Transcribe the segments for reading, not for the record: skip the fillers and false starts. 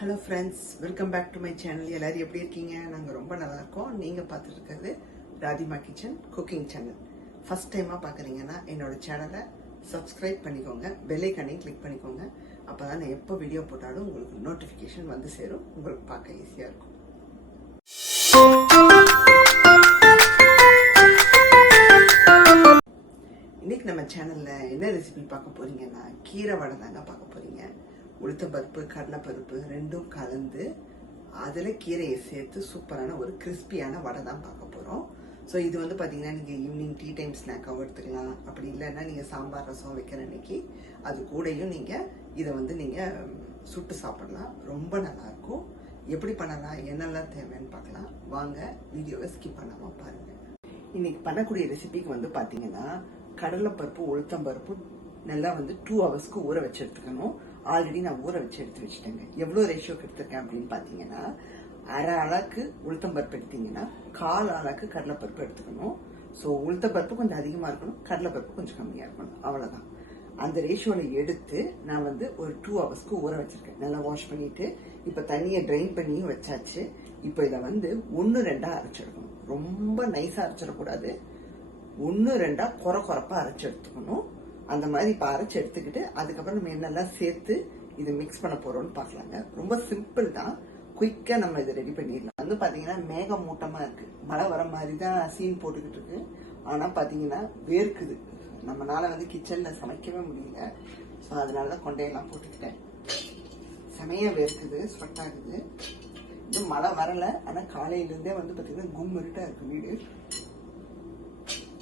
Hello friends, welcome back to my channel. எல்லாரும் எப்படி இருக்கீங்க? நாங்கள் ரொம்ப நல்லா இருக்கோம். நீங்கள் பார்த்துட்டு இருக்கிறது ராதிமா கிச்சன் குக்கிங் சேனல். ஃபர்ஸ்ட் டைமாக பார்க்குறீங்கன்னா என்னோட சேனலை சப்ஸ்கிரைப் பண்ணிக்கோங்க, பெல் ஐகானையும் கிளிக் பண்ணிக்கோங்க. அப்போ தான் நான் எப்போ வீடியோ போட்டாலும் உங்களுக்கு நோட்டிஃபிகேஷன் வந்து சேரும், உங்களுக்கு பார்க்க ஈஸியாக இருக்கும். இன்னைக்கு நம்ம சேனலில் என்ன ரெசிபி பார்க்க போறீங்கன்னா, கீரை வடை தாங்க பார்க்க போறீங்க. உளுத்தம்பருப்பு கடலைப்பருப்பு ரெண்டும் கலந்து அதில் கீரையை சேர்த்து சூப்பரான ஒரு கிறிஸ்பியான வடை தான் பார்க்க போகிறோம். ஸோ இது வந்து பார்த்தீங்கன்னா நீங்கள் ஈவினிங் டீ டைம் ஸ்நாக்காகவும் எடுத்துக்கலாம். அப்படி இல்லைன்னா நீங்கள் சாம்பார் ரசம் வைக்கிற அன்னைக்கு அது கூடயும் நீங்கள் இதை வந்து நீங்கள் சுட்டு சாப்பிடலாம். ரொம்ப நல்லாயிருக்கும். எப்படி பண்ணலாம், என்னெல்லாம் தேவைன்னு பார்க்கலாம் வாங்க. வீடியோவை ஸ்கிப் பண்ணாமல் பாருங்கள். இன்னைக்கு பண்ணக்கூடிய ரெசிபிக்கு வந்து பார்த்தீங்கன்னா கடலைப்பருப்பு உளுத்தம்பருப்பு நல்லா வந்து 2 ஹவர்ஸ்க்கு ஊற வச்சு எடுத்துக்கணும். ஆல்ரெடி நான் ஊற வச்சு எடுத்து வச்சுட்டேங்க. எவ்வளோ ரேஷியோக்கு எடுத்திருக்கேன் அப்படின்னு பார்த்தீங்கன்னா, அரை அளவுக்கு உளுத்தம்பருப்பு எடுத்தீங்கன்னா 1/4 அளவுக்கு கடலைப்பருப்பு எடுத்துக்கணும். ஸோ உளுத்தம்பருப்பு கொஞ்சம் அதிகமாக இருக்கணும், கடலைப்பருப்பு கொஞ்சம் கம்மியாக இருக்கணும், அவ்வளோதான். அந்த ரேஷியோவில் எடுத்து நான் வந்து ஒரு 2 ஹவர்ஸ்க்கு ஊற வச்சிருக்கேன். நல்லா வாஷ் பண்ணிட்டு இப்போ தண்ணியை ட்ரைன் பண்ணியும் வச்சாச்சு. இப்போ இதை வந்து 1-2 அரைச்சிடணும். ரொம்ப நைஸாக அரைச்சிடக்கூடாது, 1-2 குறப்பாக அரைச்சி எடுத்துக்கணும். அந்த மாதிரி இப்போ அரைச்சி எடுத்துக்கிட்டு அதுக்கப்புறம் நம்ம என்னெல்லாம் சேர்த்து இதை மிக்ஸ் பண்ண போறோம்னு பார்க்கலாங்க. ரொம்ப சிம்பிள் தான், குயிக்கா நம்ம இதை ரெடி பண்ணிடலாம். வந்து பாத்தீங்கன்னா மேகம் மூட்டமா இருக்கு, மழை வர மாதிரி தான் சீன் போட்டுக்கிட்டு இருக்கு. ஆனா பாத்தீங்கன்னா வேர்க்குது, நம்மளால வந்து கிச்சன்ல சமைக்கவே முடியல. ஸோ அதனாலதான் கொண்டையெல்லாம் போட்டுக்கிட்டேன். செமையா வேர்க்குது, ஸ்வெட் ஆகுது. இன்னும் மழை வரல, ஆனா காலையில இருந்தே வந்து பாத்தீங்கன்னா கும்மிருட்டா இருக்கு வீடு.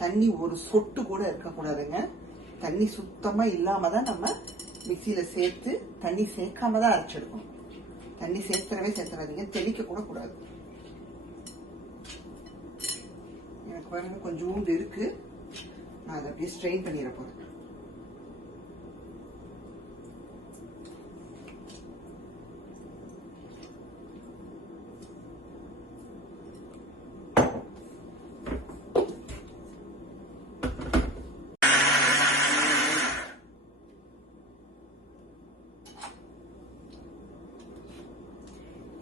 தண்ணி ஒரு சொட்டு கூட இருக்கக்கூடாதுங்க. தண்ணி சுத்தமா இல்லாம தான் நம்ம மிக்சியில சேர்த்து, தண்ணி சேர்க்காம தான் அரைச்செடுக்கணும். தண்ணி சேர்த்துறாதீங்க, தெளிக்க கூட கூடாது. எனக்கு பாருங்க கொஞ்சோண்டு இருக்கு, நான் அதை அப்படியே ஸ்ட்ரெயின் பண்ணிட போறேன்.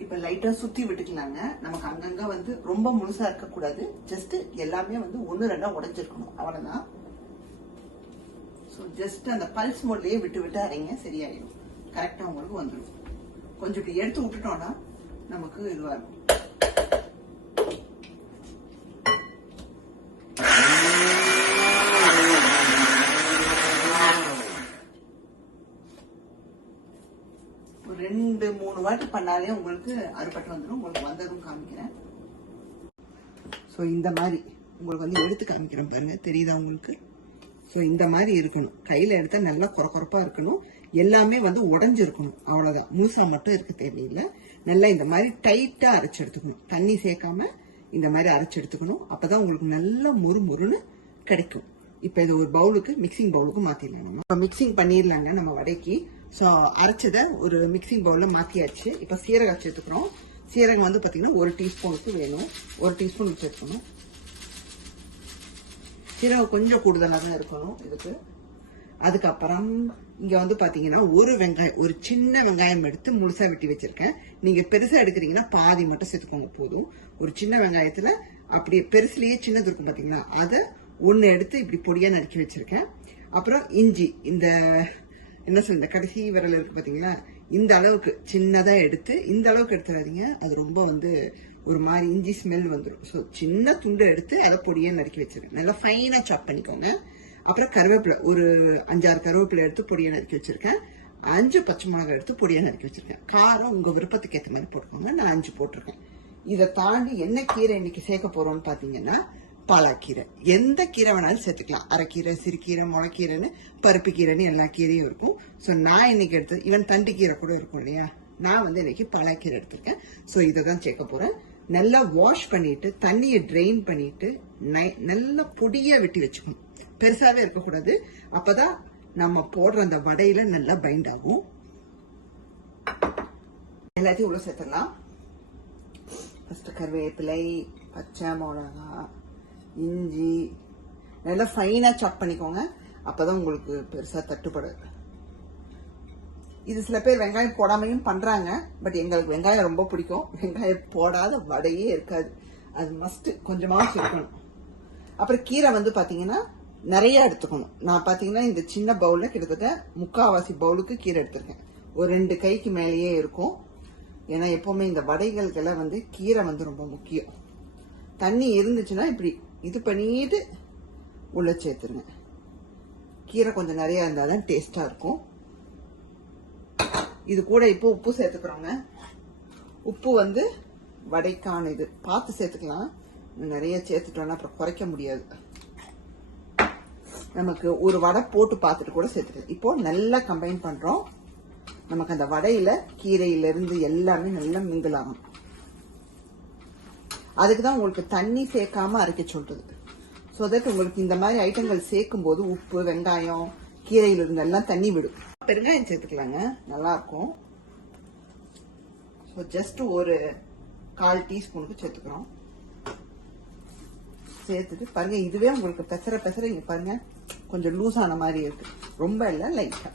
இப்ப லைட்டா சுத்தி விட்டுக்கலாங்க. நமக்கு அங்கங்க வந்து ரொம்ப முழுசா இருக்க கூடாது, ஜஸ்ட் எல்லாமே வந்து 1-2 உடைஞ்சிருக்கணும், அவ்வளவுதான். ஜஸ்ட் அந்த பல்ஸ் மோட்லயே விட்டு அரைங்க, சரியாயிடும். கரெக்டா உங்களுக்கு வந்துடும். கொஞ்சம் இப்படி எடுத்து விட்டுட்டோம்னா நமக்கு இதுவா இருக்கும். ஒரு 2-3 வாட்டி பண்ணாலே உங்களுக்கு அறுபட்டு வந்துடும். உங்களுக்கு வந்ததும் காமிக்கிறேன். ஸோ இந்த மாதிரி உங்களுக்கு வந்து எடுத்து காமிக்கிறேன் பாருங்க, தெரியுதா உங்களுக்கு? ஸோ இந்த மாதிரி இருக்கணும். கையில எடுத்தா நல்லா குறப்பா இருக்கணும். எல்லாமே வந்து உடஞ்சிருக்கணும், அவ்வளவுதான். மூசா மட்டும் இருக்க தேவையில்லை. நல்லா இந்த மாதிரி டைட்டா அரைச்சு எடுத்துக்கணும். தண்ணி சேர்க்காம இந்த மாதிரி அரைச்சு எடுத்துக்கணும். அப்பதான் உங்களுக்கு நல்லா முறுமுறுன்னு கிடைக்கும். இப்ப இது ஒரு பவுலுக்கு, மிக்சிங் பவுலுக்கு மாத்திடலாம். நம்ம மிக்சிங் பண்ணிடலாங்க நம்ம வடைக்கு. ஸோ அரைச்சதை ஒரு மிக்சிங் பவுல்ல மாத்தியாச்சு. இப்ப சீரகம் சேர்த்துக்கிறோம். சீரகம் வந்து பாத்தீங்கன்னா 1 டீஸ்பூனுக்கு வேணும், 1 டீஸ்பூன் சேர்த்துக்கணும். சீரகம் கொஞ்சம் கூடுதலாக தான் இருக்கணும் இதுக்கு. அதுக்கப்புறம் இங்க வந்து பாத்தீங்கன்னா ஒரு சின்ன வெங்காயம் எடுத்து முழுசா வெட்டி வச்சிருக்கேன். நீங்க பெருசா எடுக்கிறீங்கன்னா பாதி மட்டும் சேர்த்துக்கோங்க போதும். ஒரு சின்ன வெங்காயத்துல அப்படியே பெருசுலயே சின்னது இருக்கும் பாத்தீங்களா, அதை 1 எடுத்து இப்படி பொடியா நறுக்கி வச்சிருக்கேன். அப்புறம் இஞ்சி, இந்த என்ன சொல்ற கடைசி விரல் இருக்கு பாத்தீங்களா, இந்த அளவுக்கு சின்னதா எடுத்து, இந்த அளவுக்கு எடுத்துறாதீங்க, அது ரொம்ப வந்து ஒரு மாதிரி இஞ்சி ஸ்மெல் வந்துடும். ஸோ சின்ன துண்டு எடுத்து அதை பொடியா நறுக்கி வச்சிருக்கேன். நல்லா ஃபைனா சாப் பண்ணிக்கோங்க. அப்புறம் கருவேப்பிலை, ஒரு 5-6 கருவேப்பிலை எடுத்து பொடியா நறுக்கி வச்சிருக்கேன். 5 பச்சை மிளகாய் எடுத்து பொடியா நறுக்கி வச்சிருக்கேன். காரம் உங்க விருப்பத்துக்கு ஏற்ற மாதிரி போட்டுக்கோங்க. நான் 5 போட்டிருக்கேன். இதை தாண்டி என்ன கீரை இன்னைக்கு சேர்க்க போறோம்னு பாத்தீங்கன்னா பாலாக்கீரை. எந்த கீரை வேணாலும் சேர்த்துக்கலாம். அரைக்கீரை, சிறுகீரை, முளைக்கீரைன்னு, பருப்பு கீரைன்னு எல்லா கீரையும் இருக்கும். ஸோ நான் இன்னைக்கு எடுத்து, ஈவன் தண்டு கீரை கூட இருக்கும் இல்லையா, நான் வந்து இன்னைக்கு பாலாக்கீரை எடுத்திருக்கேன். ஸோ இதை தான் சேர்க்க போறேன். நல்லா வாஷ் பண்ணிட்டு தண்ணியை ட்ரெயின் பண்ணிட்டு நல்லா பொடியா வெட்டி வச்சுக்கணும். பெருசாவே இருக்கக்கூடாது, அப்பதான் நம்ம போடுற அந்த வடையில நல்லா பைண்ட் ஆகும். எல்லாத்தையும் உள்ள சேர்த்துடலாம். ஃபர்ஸ்ட் கருவேப்பிலை, பச்சை மிளகா, இஞ்சி நல்லா ஃபைனா சாப் பண்ணிக்கோங்க. அப்பதான் உங்களுக்கு பெருசா தட்டுப்படாது. இது சில பேர் வெங்காயம் போடாமையும் பண்றாங்க. பட் எங்களுக்கு வெங்காயம் ரொம்ப பிடிக்கும். வெங்காயம் போடாத வடையே இருக்காது. அது மஸ்ட் கொஞ்சமாக சேர்க்கணும். அப்புறம் கீரை வந்து பாத்தீங்கன்னா நிறைய எடுத்துக்கணும். நான் பாத்தீங்கன்னா இந்த சின்ன பவுல்ல கிட்டத்தட்ட 3/4 பவுலுக்கு கீரை எடுத்திருக்கேன். ஒரு 2 கைக்கு மேலேயே இருக்கும். ஏன்னா எப்பவுமே இந்த வடைகளுக்கெல்லாம் வந்து கீரை வந்து ரொம்ப முக்கியம். தண்ணி இருந்துச்சுன்னா இப்படி இது பண்ணிட்டு உள்ள சேர்த்துருங்க. கீரை கொஞ்சம் நிறைய இருந்தாதான் டேஸ்டா இருக்கும். இது கூட இப்போ உப்பு சேர்த்துக்கிறோங்க. உப்பு வந்து வடைக்கான இது பார்த்து சேர்த்துக்கலாம். நிறைய சேர்த்துட்டோம்னா அப்புறம் குறைக்க முடியாது. நமக்கு ஒரு வடை போட்டு பார்த்துட்டு கூட சேர்த்துக்கலாம். இப்போ நல்லா கம்பைன் பண்றோம். நமக்கு அந்த வடையில கீரையில இருந்து எல்லாமே நல்லா மிங்கிள் ஆகும். அதுக்குதான் உங்களுக்கு தண்ணி சேர்க்காம அரைக்க சொல்றது. ஸோ தட் உங்களுக்கு இந்த மாதிரி ஐட்டங்கள் சேர்க்கும் போது உப்பு வெங்காயம் கீரையில இருந்து எல்லாம் தண்ணி விடும். பெருங்காயம் சேர்த்துக்கலாங்க, நல்லா இருக்கும். ஸோ ஜஸ்ட் ஒரு 1/4 டீஸ்பூனுக்கு சேர்த்துக்கிறோம். சேர்த்துட்டு பாருங்க, இதுவே உங்களுக்கு பெசர இங்க பாருங்க கொஞ்சம் லூஸ் ஆன மாதிரி இருக்கு. ரொம்ப இல்ல, லைட்டா.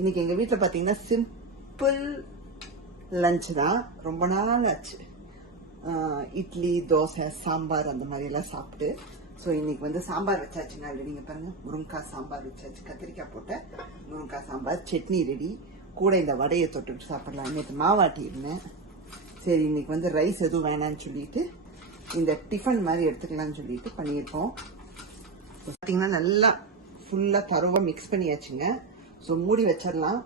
இன்னைக்கு எங்க வீட்டுல பாத்தீங்கன்னா சிம்பிள் லஞ்ச் தான். ரொம்ப நாள் ஆச்சு இட்லி தோசை சாம்பார் அந்த மாதிரி எல்லாம் சாப்பிட்டு. ஸோ இன்னைக்கு வந்து சாம்பார் வச்சாச்சுங்க. நீங்க பாருங்க, முருங்கைக்காய் சாம்பார் வச்சாச்சு. கத்திரிக்காய் போட்ட முருங்கைக்காய் சாம்பார், சட்னி ரெடி. கூட இந்த வடையை தொட்டுட்டு சாப்பிடலாம். நேற்று மாவாட்டி இருந்தேன். சரி இன்னைக்கு வந்து ரைஸ் எதுவும் வேணான்னு சொல்லிட்டு இந்த டிஃபன் மாதிரி எடுத்துக்கலாம்னு சொல்லிட்டு பண்ணியிருக்கோம். பார்த்தீங்கன்னா நல்லா ஃபுல்லா தரோவா மிக்ஸ் பண்ணியாச்சுங்க. ஸோ மூடி வச்சிடலாம்.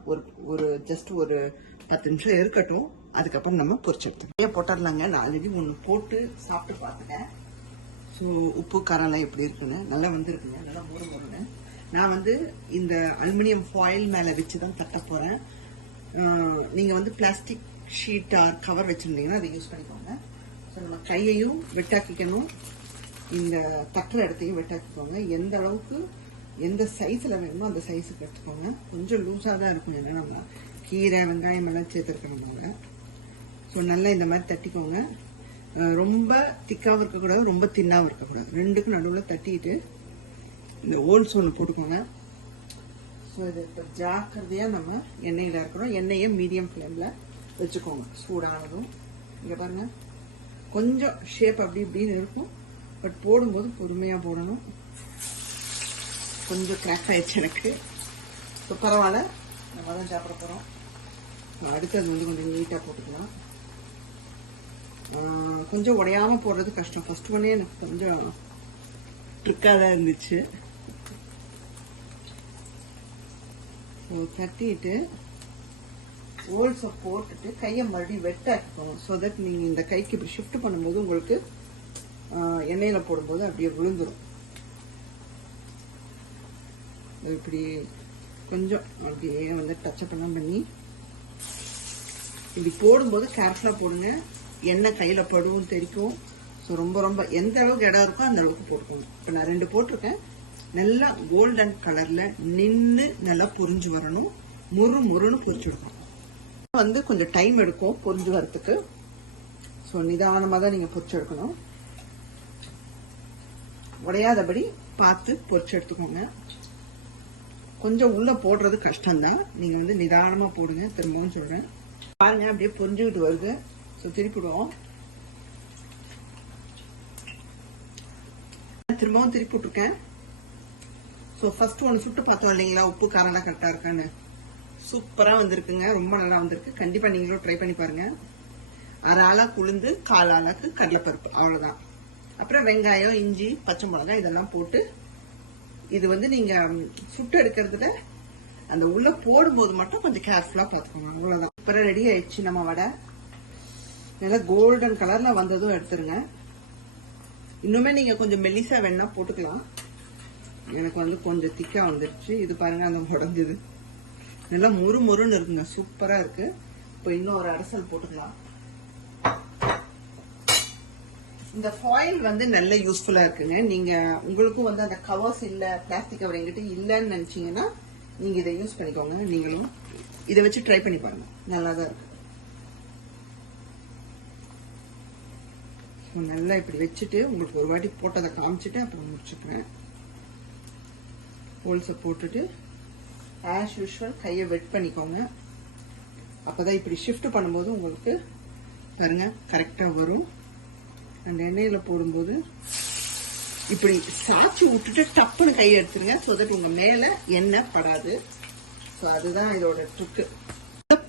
ஒரு ஜஸ்ட் ஒரு 10 நிமிஷம் இருக்கட்டும். அதுக்கப்புறம் நம்ம பொரிச்சு எடுத்துக்கலாம். போட்டுடலாங்க. நான் ஆல்ரெடி ஒன்று போட்டு சாப்பிட்டு பார்த்துட்டேன். ஸோ உப்பு காரெல்லாம் எப்படி இருக்குன்னு நல்லா வந்துருக்குங்க. நல்லா முறுமுறுன்னு. நான் வந்து இந்த அலுமினியம் ஃபாயில் மேலே வச்சு தான் தட்ட போறேன். நீங்க வந்து பிளாஸ்டிக் ஷீட் ஆர் கவர் வச்சிருந்தீங்கன்னா அதை யூஸ் பண்ணிக்கோங்க. ஸோ நம்ம கையையும் வெட்டாக்கிக்கணும், இந்த தட்டுற இடத்தையும் வெட்டாக்கிக்கோங்க. எந்த அளவுக்கு எந்த சைஸ்ல வேணுமோ அந்த சைஸுக்கு எடுத்துக்கோங்க. கொஞ்சம் லூஸாக தான் இருக்கும், ஏன்னா நம்ம கீரை வெங்காயம் எல்லாம் சேர்த்துருக்கிறோம்னால. ஸோ நல்லா இந்த மாதிரி தட்டிக்கோங்க. ரொம்ப திக்காவும் இருக்கக்கூடாது, ரொம்ப தின்னாவும் இருக்கக்கூடாது. ரெண்டுக்கும் நடுவில் தட்டிட்டு இந்த ஓல்ஸ் ஒன்று போட்டுக்கோங்க. ஸோ இது இப்போ ஜாக்கிரதையாக நம்ம எண்ணெயில் இருக்கிறோம். எண்ணெயை மீடியம் ஃப்ளேமில் வச்சுக்கோங்க. சூடானதும் இங்கே பாருங்க, கொஞ்சம் ஷேப் அப்படி இப்படின்னு இருக்கும். பட் போடும்போது பொறுமையாக போடணும். கொஞ்சம் கிராக் ஆயிடுச்சு எனக்கு. ஸோ பரவாயில்ல, நம்ம தான் சாப்பிட போகிறோம். அடுத்தது வந்து கொஞ்சம் நீட்டாக போட்டுக்கலாம். கொஞ்சம் உடையாம போடுறது கஷ்டம். ஃபர்ஸ்ட் ஒன்னே எனக்கு கொஞ்சம் ட்ரிக்காக தான் இருந்துச்சு. தட்டிட்டு ஹோல்ஸை போட்டுட்டு கையை மறுபடியும் வெட்டாக்கிக்கணும். ஸோ தட் நீங்கள் இந்த கைக்கு இப்படி ஷிஃப்ட் பண்ணும்போது உங்களுக்கு எண்ணெயில் போடும்போது அப்படியே விழுந்துடும். இப்படி கொஞ்சம் அப்படியே வந்து டச்சப் எல்லாம் பண்ணி இப்படி போடும்போது கேர்ஃபுல்லாக போடுங்க. எண்ணெய் கையில் படுவும் தெரிக்கும். ஸோ ரொம்ப ரொம்ப எந்த அளவுக்கு இடம் இருக்கோ அந்த அளவுக்கு போட்டுக்கணும். இப்போ நான் 2 போட்டிருக்கேன். நல்லா கோல்டன் கலர்ல நின்று நல்லா பொரிஞ்சு வரணும். முறுன்னு பொரிச்சு எடுக்கணும். வந்து கொஞ்சம் டைம் எடுக்கும் பொரிஞ்சு வரத்துக்கு. ஸோ நிதானமாக தான் நீங்க பொரிச்சு எடுக்கணும். உடையாதபடி பார்த்து பொரிச்சு எடுத்துக்கோங்க. கொஞ்சம் உள்ள போடுறது கஷ்டம்தான். நீங்க வந்து நிதானமா போடுங்க. திரும்பவும் சொல்றேன் பாருங்க, அப்படியே பொரிஞ்சுக்கிட்டு வருது. ஸோ திருப்பிடுவோம். திரும்பவும் திருப்பி விட்டுருக்கேன். ஸோ ஃபர்ஸ்ட் ஒன்று சுட்டு பார்த்தோம் இல்லைங்களா, உப்பு காரெல்லாம் கரெக்டாக இருக்கான்னு. சூப்பராக வந்திருக்குங்க, ரொம்ப நல்லா வந்திருக்கு. கண்டிப்பாக நீங்களும் ட்ரை பண்ணி பாருங்க. 1/2 ஆளாக்கு உளுந்து, 1/4 ஆளாக்கு கடலைப்பருப்பு, அவ்வளோதான். அப்புறம் வெங்காயம், இஞ்சி, பச்சை மிளகாய் இதெல்லாம் போட்டு, இது வந்து நீங்க சுட்டு எடுக்கிறதுல அந்த உள்ள போடும்போது மட்டும் கொஞ்சம் கேர்ஃபுல்லாக பார்த்துக்கோங்க, அவ்வளோதான். அப்புறம் ரெடி ஆயிடுச்சு நம்ம வடை. நல்லா கோல்டன் கலர்ல வந்ததும் எடுத்துருங்க. இன்னுமே நீங்க கொஞ்சம் மெல்லிசா வேணா போட்டுக்கலாம். எனக்கு வந்து கொஞ்சம் திக்கா வந்துருச்சு. இது பாருங்க, அந்த உடஞ்சது நல்லா முறுன்னு இருக்குங்க, சூப்பரா இருக்கு. இப்போ இன்னும் ஒரு அரைசல் போட்டுக்கலாம். இந்த ஃபாயில் வந்து நல்ல யூஸ்ஃபுல்லா இருக்குங்க. நீங்க உங்களுக்கும் வந்து அந்த கவர்ஸ் இல்ல, பிளாஸ்டிக் கவர் எங்கிட்ட இல்லன்னு நினைச்சீங்கன்னா நீங்க இதை யூஸ் பண்ணிக்கோங்க. நீங்களும் இதை வச்சு ட்ரை பண்ணி பாருங்க, நல்லாதான் இருக்கு. நல்லா இப்படி வச்சுட்டு உங்களுக்கு ஒரு வாட்டி போட்டதை காமிச்சிட்டு அப்புறம் முடிச்சுக்கிறேன். ஹோல்ஸை போட்டுட்டு ஆஸ் யூஷுவல் கையை வெட் பண்ணிக்கோங்க. அப்போதான் இப்படி ஷிஃப்ட் பண்ணும்போது உங்களுக்கு பாருங்க கரெக்டாக வரும். அந்த எண்ணெயில் போடும்போது இப்படி சாய்ச்சி விட்டுட்டு டப்புன்னு கையை எடுத்துருங்க. ஸோ தட் உங்கள் மேலே எண்ணெய் படாது. ஸோ அதுதான் இதோட ட்ரிக்கு.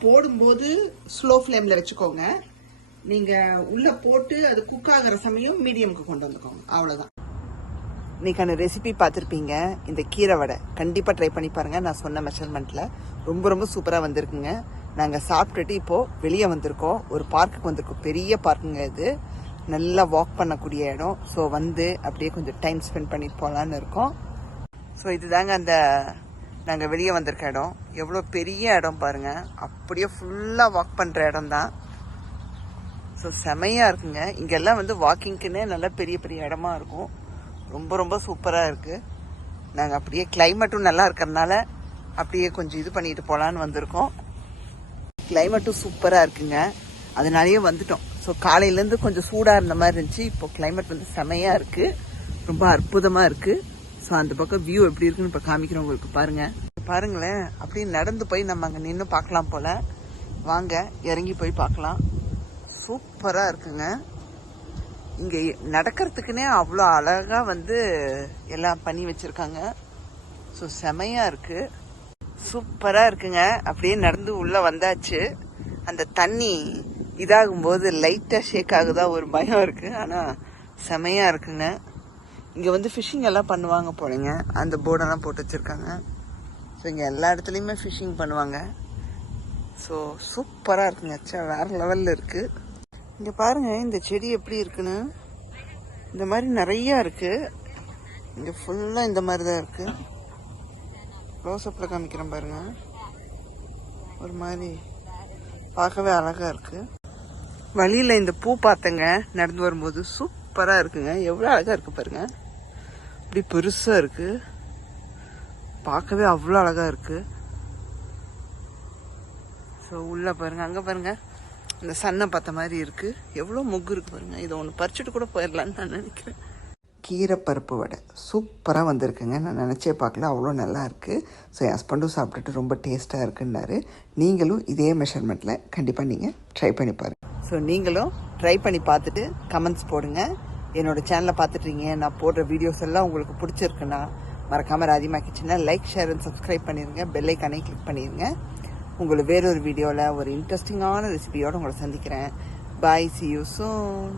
போடும்போது ஸ்லோ ஃப்ளேமில் வச்சுக்கோங்க. நீங்கள் உள்ளே போட்டு அது குக் ஆகிற சமயம் மீடியமுக்கு கொண்டு வந்துக்கோங்க. அவ்வளோதான். இன்னைக்கான ரெசிபி பார்த்துருப்பீங்க. இந்த கீரை வடை கண்டிப்பாக ட்ரை பண்ணி பாருங்கள். நான் சொன்ன மெஷர்மெண்ட்டில் ரொம்ப ரொம்ப சூப்பராக வந்திருக்குங்க. நாங்கள் சாப்பிட்டுட்டு இப்போது வெளியே வந்திருக்கோம். ஒரு பார்க்குக்கு வந்திருக்கோம். பெரிய பார்க்குங்க இது. நல்லா வாக் பண்ணக்கூடிய இடம். ஸோ வந்து அப்படியே கொஞ்சம் டைம் ஸ்பெண்ட் பண்ணிட்டு போகலான்னு இருக்கோம். ஸோ இதுதாங்க அந்த நாங்கள் வெளியே வந்திருக்க இடம். எவ்வளோ பெரிய இடம் பாருங்கள். அப்படியே ஃபுல்லாக வாக் பண்ணுற இடம் தான். ஸோ செமையாக இருக்குங்க. இங்கெல்லாம் வந்து வாக்கிங்க்குன்னே நல்லா பெரிய பெரிய இடமா இருக்கும். ரொம்ப ரொம்ப சூப்பராக இருக்குது. நாங்கள் அப்படியே கிளைமேட்டும் நல்லா இருக்கிறதுனால அப்படியே கொஞ்சம் இது பண்ணிட்டு போகலான்னு வந்திருக்கோம். கிளைமேட்டும் சூப்பராக இருக்குங்க. அதனாலேயே வந்துட்டோம். ஸோ காலையிலேருந்து கொஞ்சம் சூடாக இருந்த மாதிரி இருந்துச்சு. இப்போ கிளைமேட் வந்து செமையாக இருக்குது. ரொம்ப அற்புதமாக இருக்குது. ஸோ அந்த பக்கம் வியூ எப்படி இருக்குன்னு இப்போ காமிக்கிறோம் உங்களுக்கு. பாருங்களேன். அப்படியே நடந்து போய் நம்ம அங்கே நின்று பார்க்கலாம் போல். வாங்க இறங்கி போய் பார்க்கலாம். சூப்பராக இருக்குங்க. இங்கே நடக்கிறதுக்குன்னே அவ்வளோ அழகாக வந்து எல்லாம் பண்ணி வச்சுருக்காங்க. ஸோ செமையாக இருக்குது. சூப்பராக இருக்குங்க. அப்படியே நடந்து உள்ளே வந்தாச்சு. அந்த தண்ணி இதாகும்போது லைட்டாக ஷேக் ஆகுதா ஒரு பயம் இருக்குது. ஆனால் செமையாக இருக்குங்க. இங்கே வந்து ஃபிஷ்ஷிங் எல்லாம் பண்ணுவாங்க போலங்க. அந்த போர்டெல்லாம் போட்டு வச்சுருக்காங்க. ஸோ இங்கே எல்லா இடத்துலையுமே ஃபிஷ்ஷிங் பண்ணுவாங்க. ஸோ சூப்பராக இருக்குங்க. வேறு லெவலில் இருக்குது. இங்கே பாருங்கள் இந்த செடி எப்படி இருக்குன்னு. இந்த மாதிரி நிறையா இருக்குது. இங்கே ஃபுல்லாக இந்த மாதிரி தான் இருக்குது. க்ளோஸ்அப்பில் காமிக்கிறேன் பாருங்கள். ஒரு மாதிரி பார்க்கவே அழகாக இருக்குது. வழியில் இந்த பூ பார்த்தங்க நடந்து வரும்போது. சூப்பராக இருக்குங்க. எவ்வளோ அழகாக இருக்குது பாருங்கள். இப்படி பெருசாக இருக்குது. பார்க்கவே அவ்வளோ அழகாக இருக்குது. ஸோ உள்ளே பாருங்கள். அங்கே பாருங்கள். இந்த சன்னை பார்த்த மாதிரி இருக்குது. எவ்வளோ மொக்கு இருக்குது பாருங்கள். இதை ஒன்று பறிச்சுட்டு கூட போயிடலான்னு நான் நினைக்கிறேன். கீரை பருப்பு வடை சூப்பராக வந்திருக்குங்க. நான் நினச்சே பார்க்கல. அவ்வளோ நல்லா இருக்குது. ஸோ என் ஹஸ்பண்டும் சாப்பிட்டுட்டு ரொம்ப டேஸ்ட்டாக இருக்குன்னாரு. நீங்களும் இதே மெஷர்மெண்ட்டில் கண்டிப்பாக நீங்கள் ட்ரை பண்ணி பாருங்கள். ஸோ நீங்களும் ட்ரை பண்ணி பார்த்துட்டு கமெண்ட்ஸ் போடுங்க. என்னோடய சேனலை பார்த்துட்றீங்க. நான் போடுற வீடியோஸ் எல்லாம் உங்களுக்கு பிடிச்சிருக்குன்னா மறக்காமல் ராதிமா கிச்சனை லைக், ஷேர் அண்ட் சப்ஸ்கிரைப் பண்ணிடுங்க. பெல் ஐக்கானை கிளிக் பண்ணிடுங்க. உங்களை வேறொரு வீடியோவில் ஒரு இன்ட்ரெஸ்டிங்கான ரெசிபியோடு உங்களை சந்திக்கிறேன். பாய். See you soon.